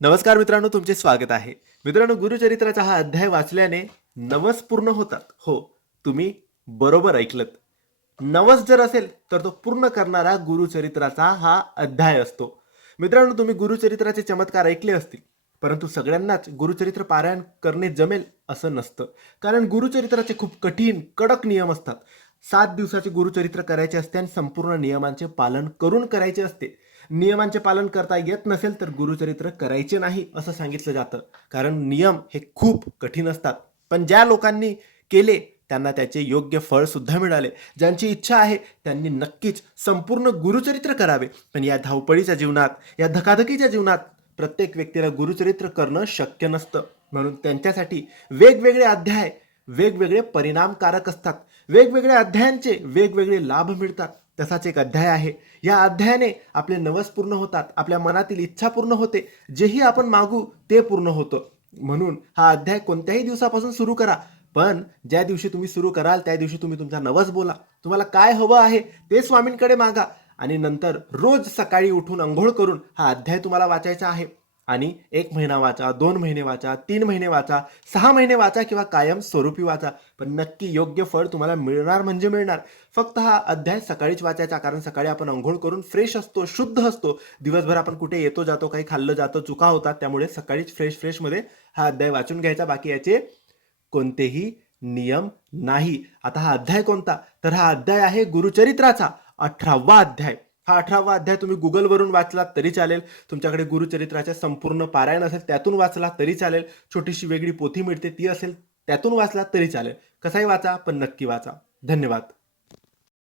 नमस्कार मित्रांनो, तुमचे स्वागत आहे. मित्रांनो, गुरुचरित्राचा हा अध्याय वाचल्याने नवस पूर्ण होतात. हो, तुम्ही बरोबर ऐकलत. नवस जर असेल तर तो पूर्ण करणारा गुरुचरित्राचा हा अध्याय असतो. मित्रांनो, तुम्ही गुरुचरित्राचे चमत्कार ऐकले असतील, परंतु सगळ्यांनाच गुरुचरित्र पारायण करणे जमेल असं नसतं. कारण गुरुचरित्राचे खूप कठीण कडक नियम असतात. 7 दिवसाचे गुरुचरित्र करायचे असते आणि संपूर्ण नियमांचे पालन करून करायचे असते. नियमांचे पालन करता येत नसेल तर गुरुचरित्र करायचे नाही असं सांगितलं जातं. कारण नियम हे खूप कठीण असतात. पण ज्या लोकांनी केले त्यांना त्याचे योग्य फळ सुद्धा मिळाले. ज्यांची इच्छा आहे त्यांनी नक्कीच संपूर्ण गुरुचरित्र करावे. पण या धावपळीच्या जीवनात, या धकाधकीच्या जीवनात प्रत्येक व्यक्तीला गुरुचरित्र करणं शक्य नसतं. म्हणून त्यांच्यासाठी वेगवेगळे अध्याय वेगवेगळे परिणामकारक असतात. वेगवेगळ्या अध्यायांचे वेगवेगळे लाभ मिळतात. तसाच एक अध्याय आहे. या अध्यायाने आपले नवस पूर्ण होतात, आपल्या मनातील इच्छा पूर्ण होते, जेही आपण मागू ते पूर्ण होतं. म्हणून हा अध्याय कोणत्याही दिवसापासून सुरू करा, पण ज्या दिवशी तुम्ही सुरू कराल त्या दिवशी तुम्ही तुमचा नवस बोला. तुम्हाला काय हवं आहे ते स्वामींकडे मागा आणि नंतर रोज सकाळी उठून अंघोळ करून हा अध्याय तुम्हाला वाचायचा आहे. आणि 1 महिना वाचा, 2 महिने वाचा, 3 महिने वाचा, 6 महिने वाचा किंवा कायम स्वरूपी वाचा, पण नक्की योग्य फळ तुम्हाला मिळणार म्हणजे मिळणार. फक्त हा अध्याय सकाळीच वाचायचा, कारण सकाळी आपण अंघोळ करून फ्रेश असतो, शुद्ध असतो. दिवसभर आपण कुठे येतो जातो, काही खाल्लं जातं, चुका होतात, त्यामुळे सकाळीच फ्रेश मध्ये हा अध्याय वाचून घ्यायचा. बाकी याचे कोणतेही नियम नाही. आता हा अध्याय कोणता? तर हा अध्याय आहे गुरुचरित्राचा 18वा अध्याय. हा 18वा अध्याय तुम्ही गुगलवरून वाचलात तरी चालेल. तुमच्याकडे गुरुचरित्राचे संपूर्ण पारायण असेल त्यातून वाचला तरी चालेल. छोटीशी वेगळी पोथी मिळते ती असेल त्यातून वाचला तरी चालेल. कसाही वाचा, पण नक्की वाचा. धन्यवाद.